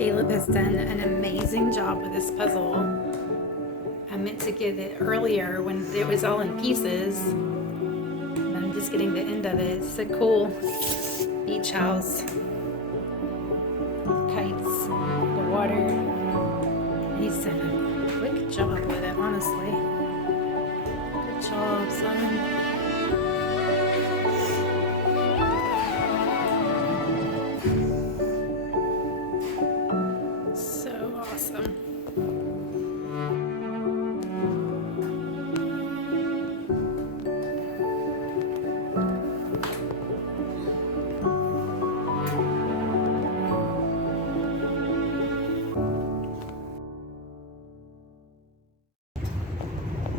Caleb has done an amazing job with this puzzle. I meant to get it earlier when it was all in pieces. I'm just getting the end of it. It's a cool beach house. Kites, the water. He's done a quick job with it, honestly. Good job, son. So awesome.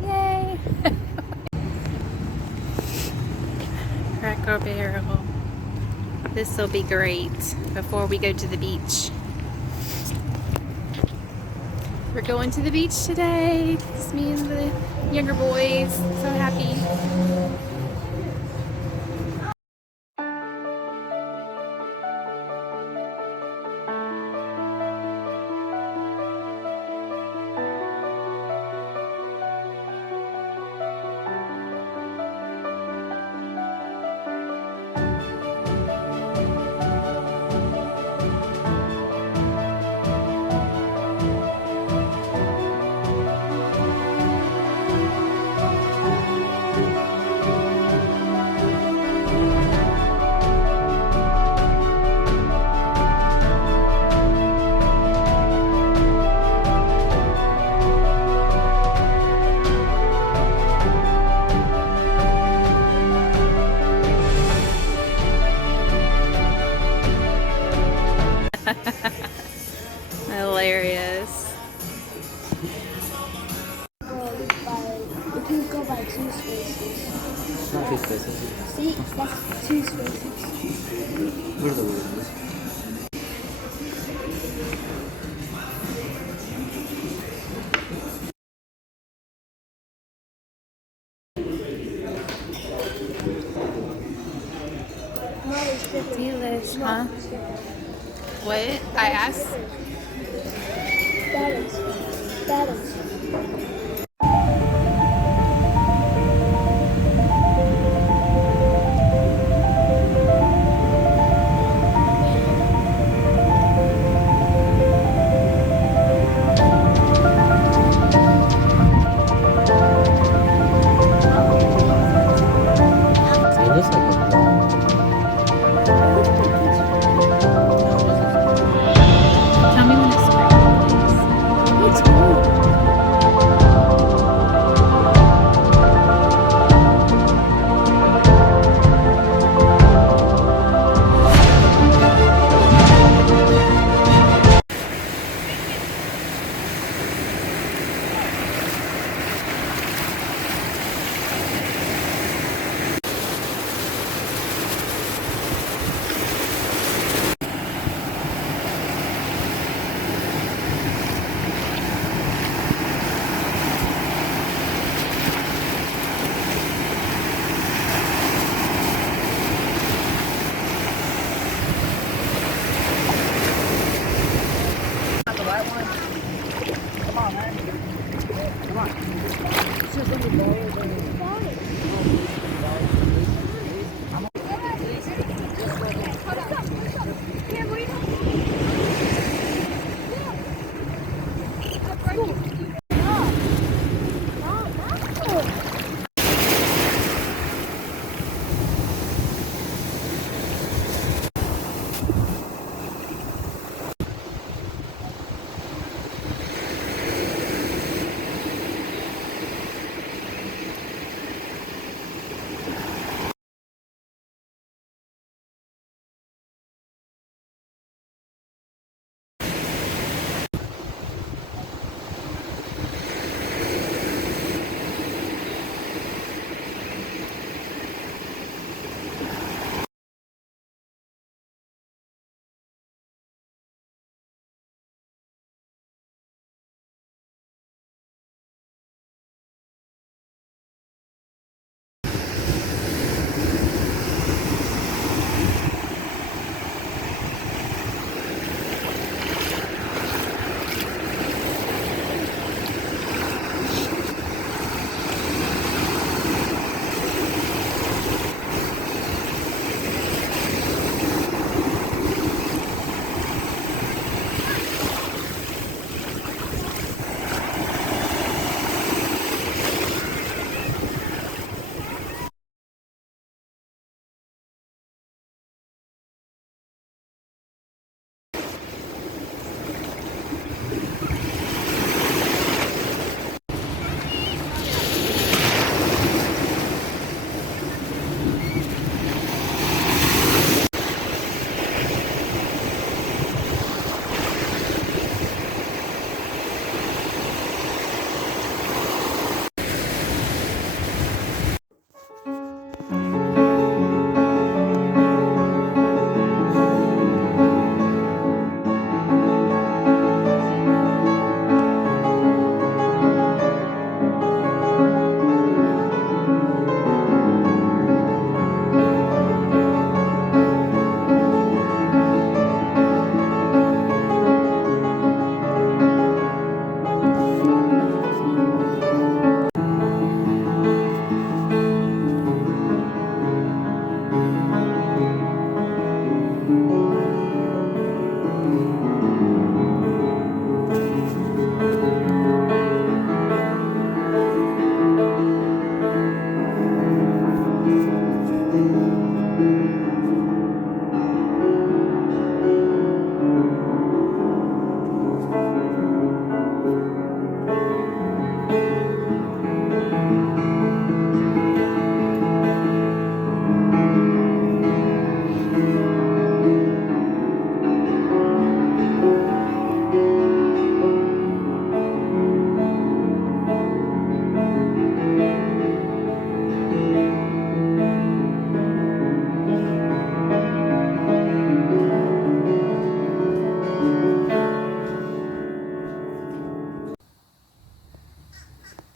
Yay! Cracker Barrel. This will be great before we go to the beach. We're going to the beach today. It's me and the younger boys. So happy. Hilarious. If you go by 2 spaces. Not 2 spaces. See, that's 2 spaces. Where's the word? Delish, huh? What? I asked. That is. That is. See, it looks like a ball. Tell me when it's ready, please. It's blue.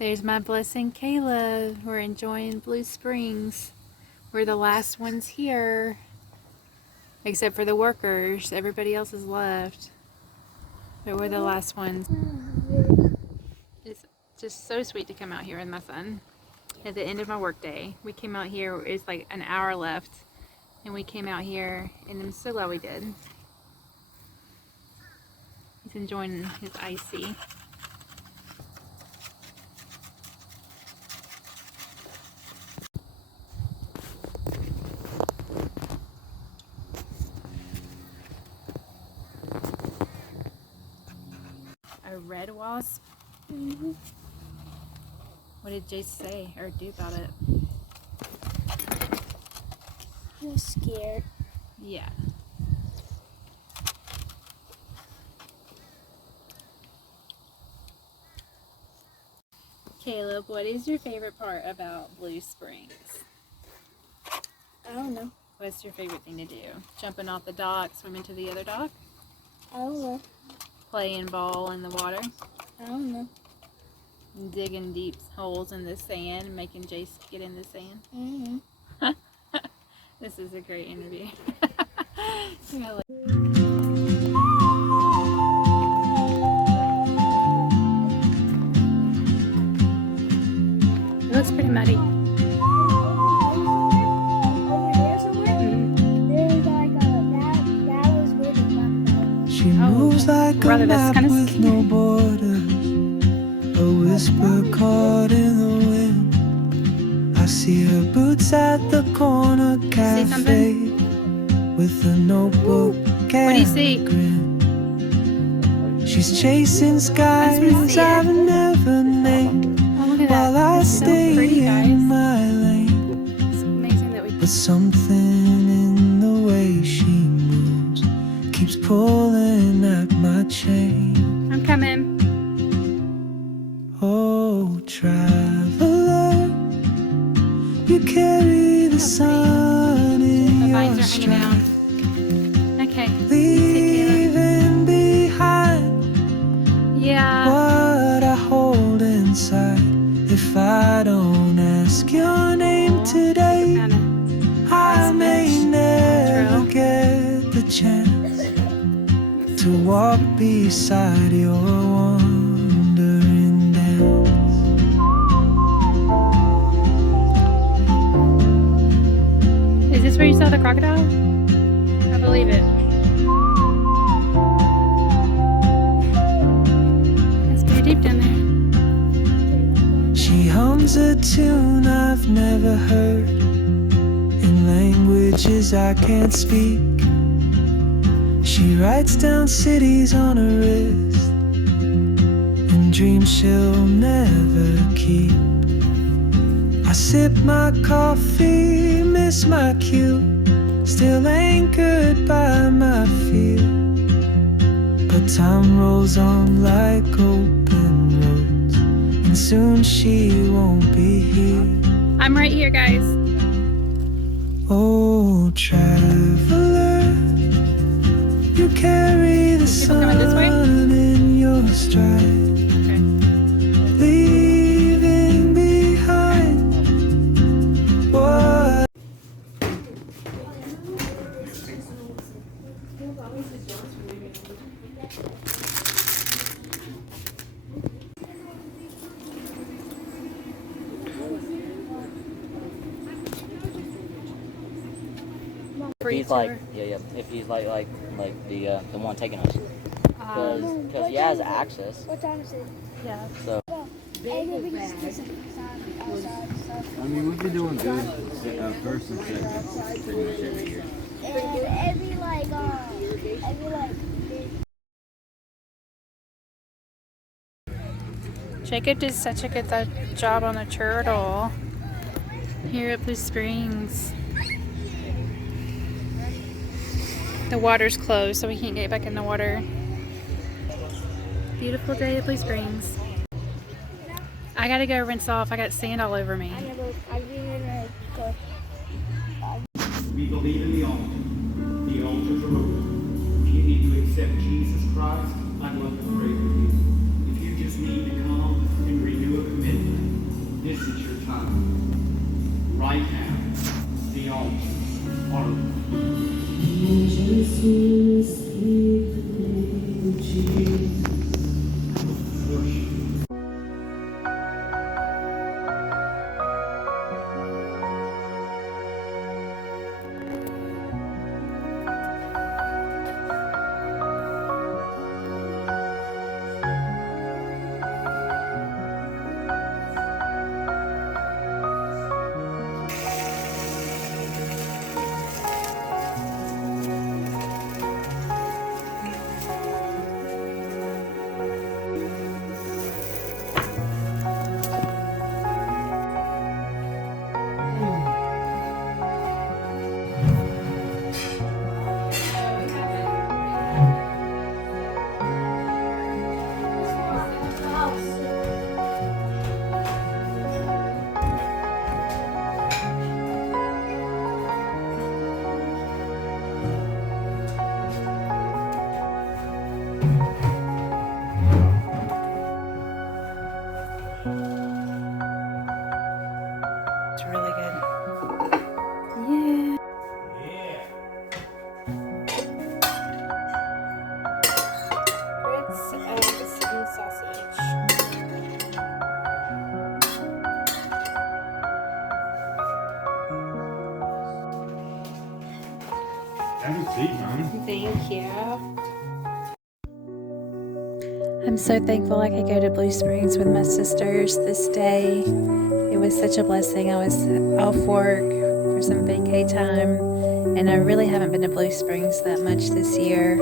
There's my blessing, Kayla. We're enjoying Blue Springs. We're the last ones here. Except for the workers. Everybody else has left. But we're the last ones. It's just so sweet to come out here with my son. At the end of my work day. We came out here, it's like an hour left. And we came out here, and I'm so glad we did. He's enjoying his icy. A red wasp? Mm-hmm. What did Jace say or do about it? He was scared. Yeah. Caleb, what is your favorite part about Blue Springs? I don't know. What's your favorite thing to do? Jumping off the dock, swimming to the other dock? I don't know. Playing ball in the water? I don't know. Digging deep holes in the sand, making Jace get in the sand? Mm-hmm. This is a great interview. It looks pretty muddy. Over there somewhere? There's like that was where the crocodile was. She moves like brother, a that's map kinda with scary. no borders, a whisper caught in the wind. I see her boots at the corner cafe something? with a notebook What do you see? and a grin. She's chasing skies see it. I've never named Oh, look at while that. I It's so stay pretty, guys. in my lane. It's amazing that we But something in the way she moves keeps pulling at my chain. I'm coming. Oh, traveler, you carry the sun in The your vines are hanging stride, down. Okay. leaving behind Yeah. what I hold inside. If I don't ask your name today, Found it. I may bench. never Trail. get the chance to walk beside your wandering dance. Is this where you saw the crocodile? I believe it. It's pretty deep down there. She hums a tune I've never heard in languages I can't speak. She writes down cities on her wrist and dreams she'll never keep. I sip my coffee, miss my cue, still anchored by my fear. But time rolls on like open roads, and soon she won't be here. I'm right here, guys. Oh, traveler, you carry the People coming this way? sun in your stride, Okay. leaving behind what Free He's like, tour. yeah. If he's like the one taking us, because he has access. What time is it? Yeah. So Hey, maybe just do some outside stuff. I mean, we've been doing good first and second pretty much every year. And every like Jacob did such a good job on the turtle here at Blue Springs. The water's closed, so we can't get back in the water. Beautiful day at Blue Springs. I gotta go rinse off. I got sand all over me. I didn't go. We believe in the altar. The altar's open. If you need to accept Jesus Christ, I'd love to pray with you. If you just need to come and renew a commitment, seat, man. Thank you. I'm so thankful I could go to Blue Springs with my sisters this day. It was such a blessing. I was off work for some vacay time, and I really haven't been to Blue Springs that much this year.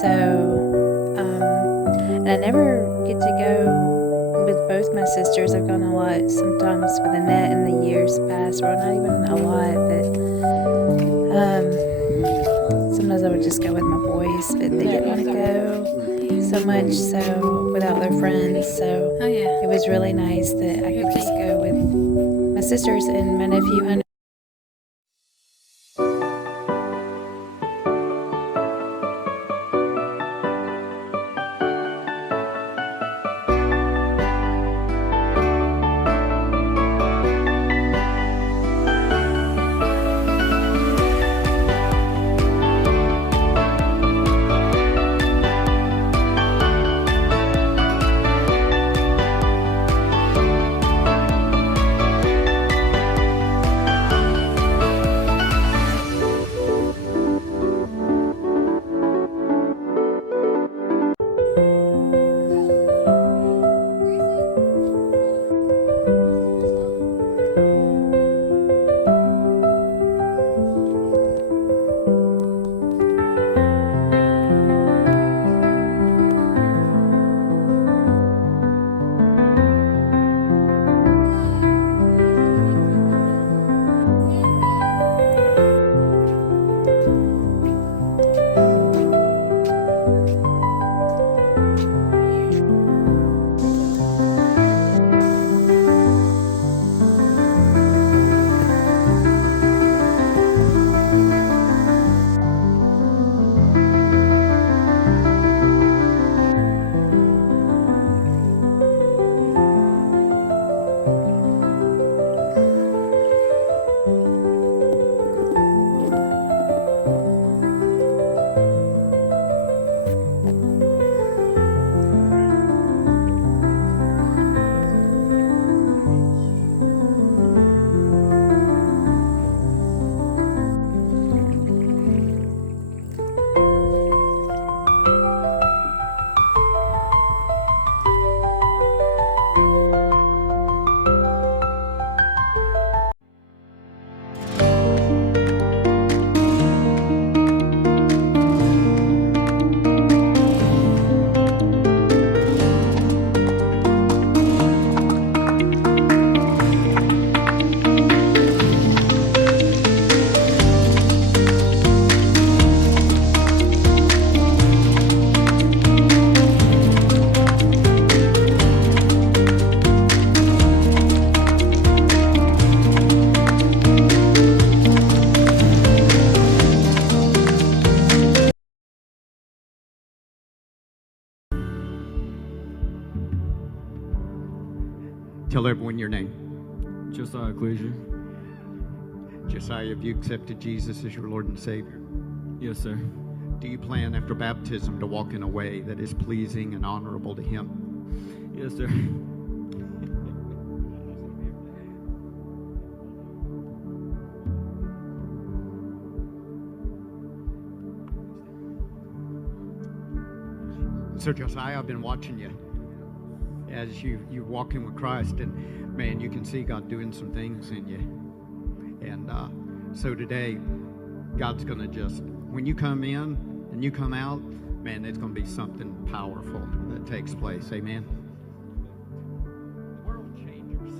So, and I never get to go with both my sisters. I've gone a lot, sometimes with Annette in the years past, or not even a lot, but sometimes I would just go with my boys, but they didn't want to go so much, so without their friends. So it was really nice that I could just go with my sisters and my nephew Hunter. Tell everyone your name. Josiah Cleaser. Josiah, have you accepted Jesus as your Lord and Savior? Yes, sir. Do you plan after baptism to walk in a way that is pleasing and honorable to Him? Yes, sir. So Josiah, I've been watching you as you're walking with Christ, and man, you can see God doing some things in you. And so today, God's going to just, when you come in and you come out, man, there's going to be something powerful that takes place. Amen. World changers.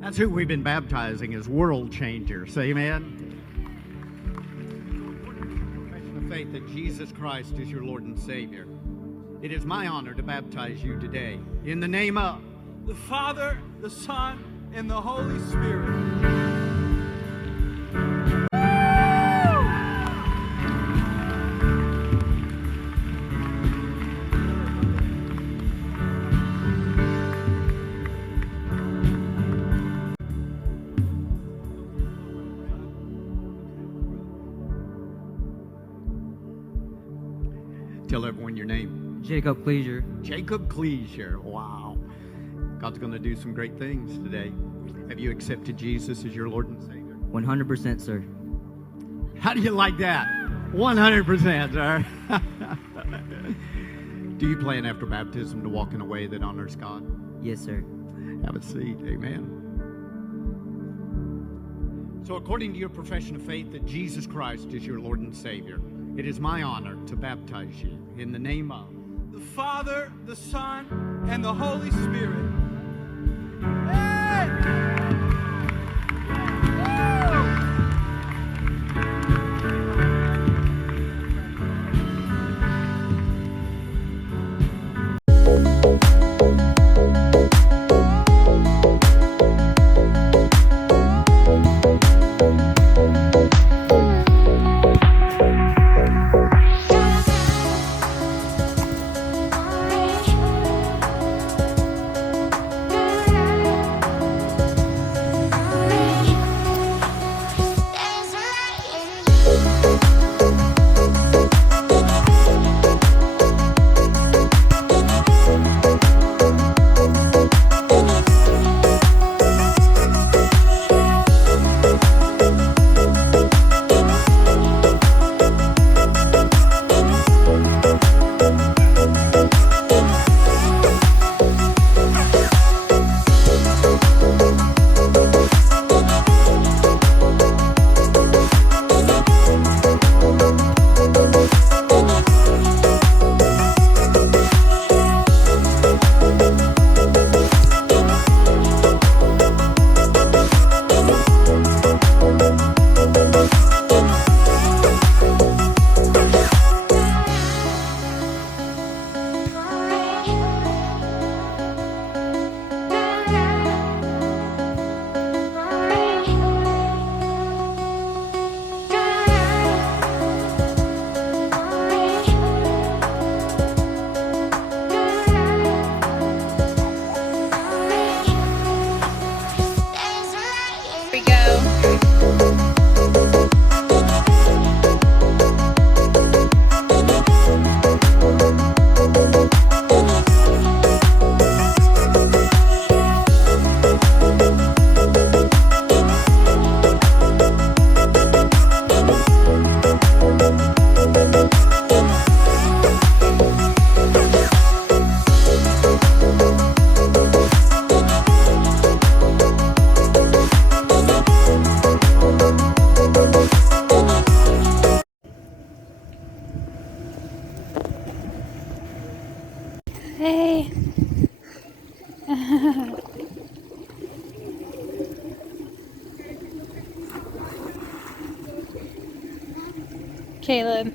That's who we've been baptizing, as world changers. Amen. Confession of faith that Jesus Christ is your Lord and Savior. It is my honor to baptize you today in the name of the Father, the Son, and the Holy Spirit. Tell everyone your name. Jacob Cleaser. Jacob Cleaser. Wow. God's going to do some great things today. Have you accepted Jesus as your Lord and Savior? 100%, sir. How do you like that? 100%, sir. Do you plan after baptism to walk in a way that honors God? Yes, sir. Have a seat. Amen. So, according to your profession of faith that Jesus Christ is your Lord and Savior, it is my honor to baptize you in the name of the Father, the Son, and the Holy Spirit. Hey! Woo! Hey. Caleb.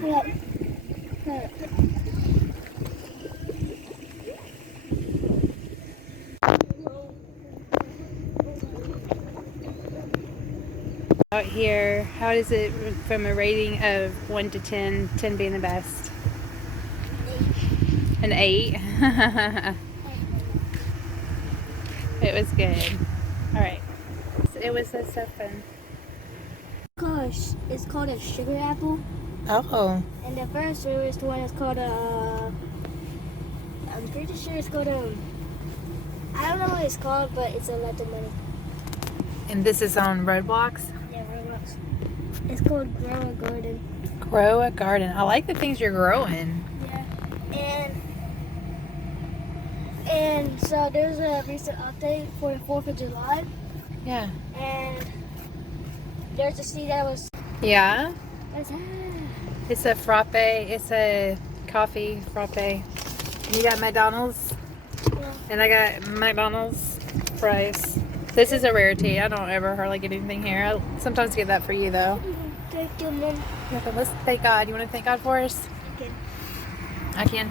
Look. Look. Out here, how is it from a rating of 1 to 10, 10 being the best? An 8. It was good. Alright. It was so fun. Gosh, it's called a sugar apple. Oh. And the first rarest one is called a. I'm pretty sure it's called a. I don't know what it's called, but it's a lot of money. And this is on Roadblocks? Yeah, Roblox. It's called Grow a Garden. Grow a garden. I like the things you're growing. Yeah. And so there's a recent update for the 4th of July. Yeah. And there's a seed that was. Yeah? It's, It's a frappe. It's a coffee frappe. And you got McDonald's? yeah. And I got McDonald's fries. This is a rarity. I don't ever hardly get anything here. I sometimes get that for you, though. Thank you, Mom. Yeah, but let's thank God. You want to thank God for us? Okay. I can.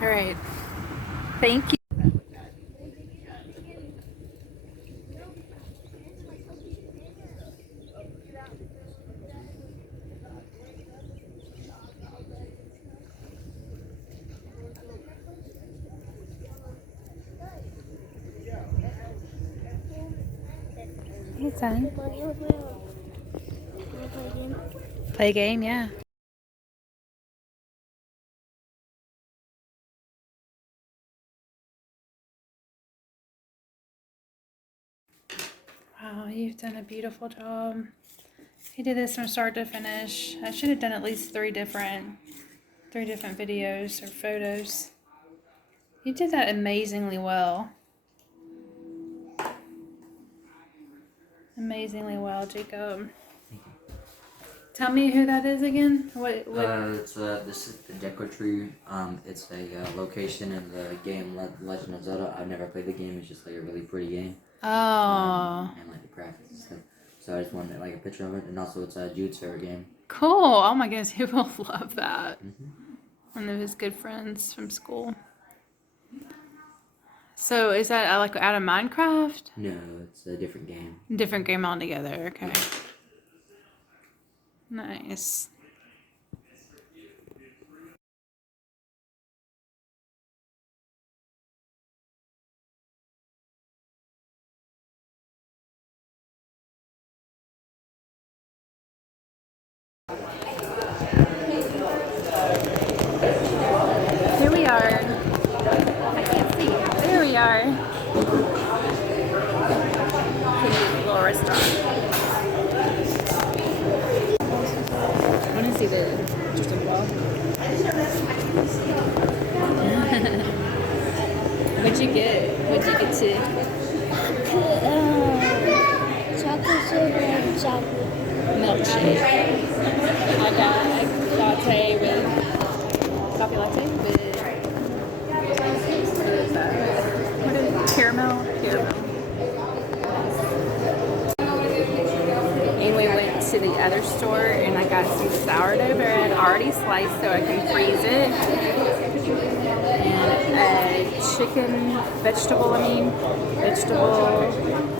All right. Thank you. Hey, son. Play a game, yeah. Wow, you've done a beautiful job. He did this from start to finish. I should have done at least three different videos or photos. You did that amazingly well. Amazingly well, Jacob. Tell me who that is again. What? This is the Deco Tree. It's a location in the game Legend of Zelda. I've never played the game. It's just like a really pretty game. Oh, And like the graphics and stuff. So I just wanted like a picture of it, and also it's a Jude's favorite game. cool. Oh my goodness, he will love that. Mm-hmm. One of his good friends from school. So is that like out of Minecraft? No, it's a different game. Different game altogether. Okay. Nice. Here we are. I can't see. There we are. Cute little restaurant. I want to see the just involved. What'd you get? What'd you get to? Chocolate chip and chocolate. Milkshake. I got a latte with coffee latte with what is that? What is it? Caramel? Caramel. And we went to the other store and I got some sourdough bread already sliced so I can freeze it. And a vegetable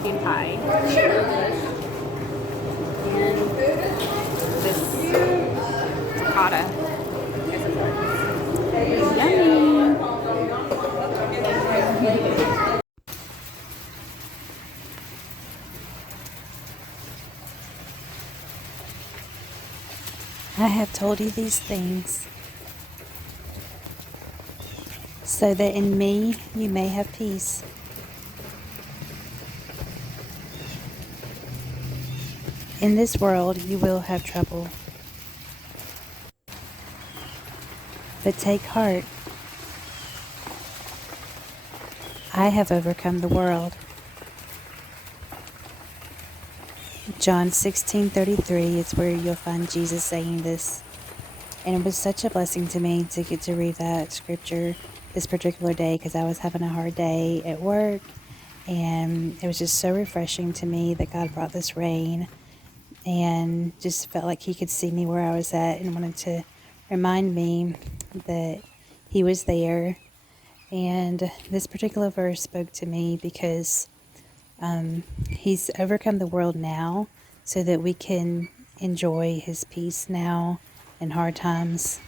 bean pie. And this ricotta. Yummy! I have told you these things so that in me you may have peace. In this world you will have trouble. But take heart. I have overcome the world. John 16:33 is where you'll find Jesus saying this. And it was such a blessing to me to get to read that scripture this particular day because I was having a hard day at work. And it was just so refreshing to me that God brought this rain and just felt like he could see me where I was at and wanted to remind me that he was there. And this particular verse spoke to me because he's overcome the world now so that we can enjoy his peace now in hard times.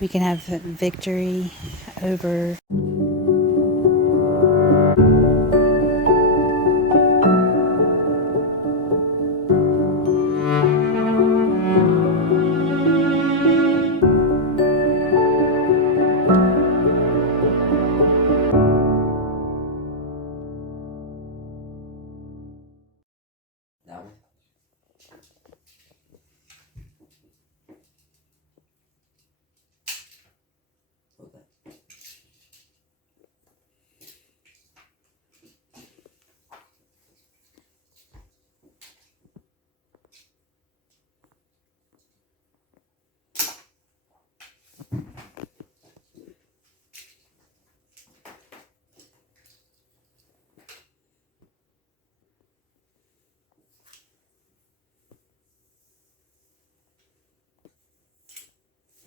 We can have victory over That one. Hold that.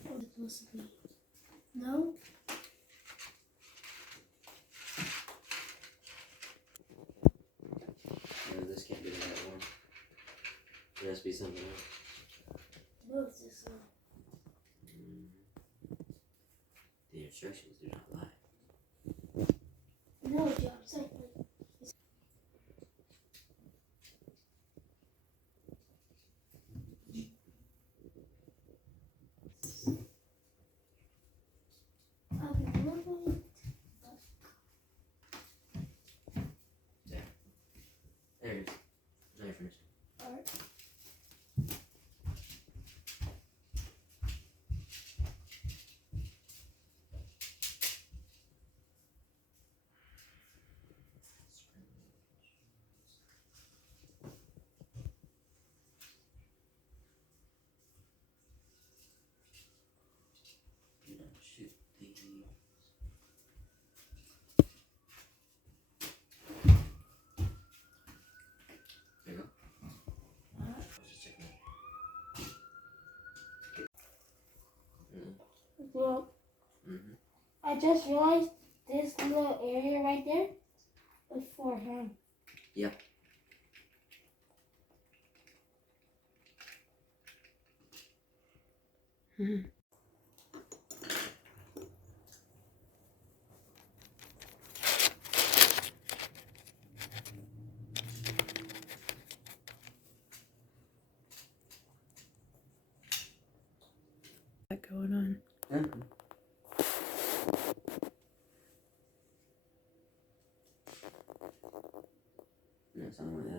What is it supposed to be? No? No, this can't be the right one. There has to be something else. No, it's just The instructions do not lie. no, Joe, it's like okay, what about There it is. No, I just realized this little area right there was for him. Yep. That going on. Yeah. Yeah, something like that.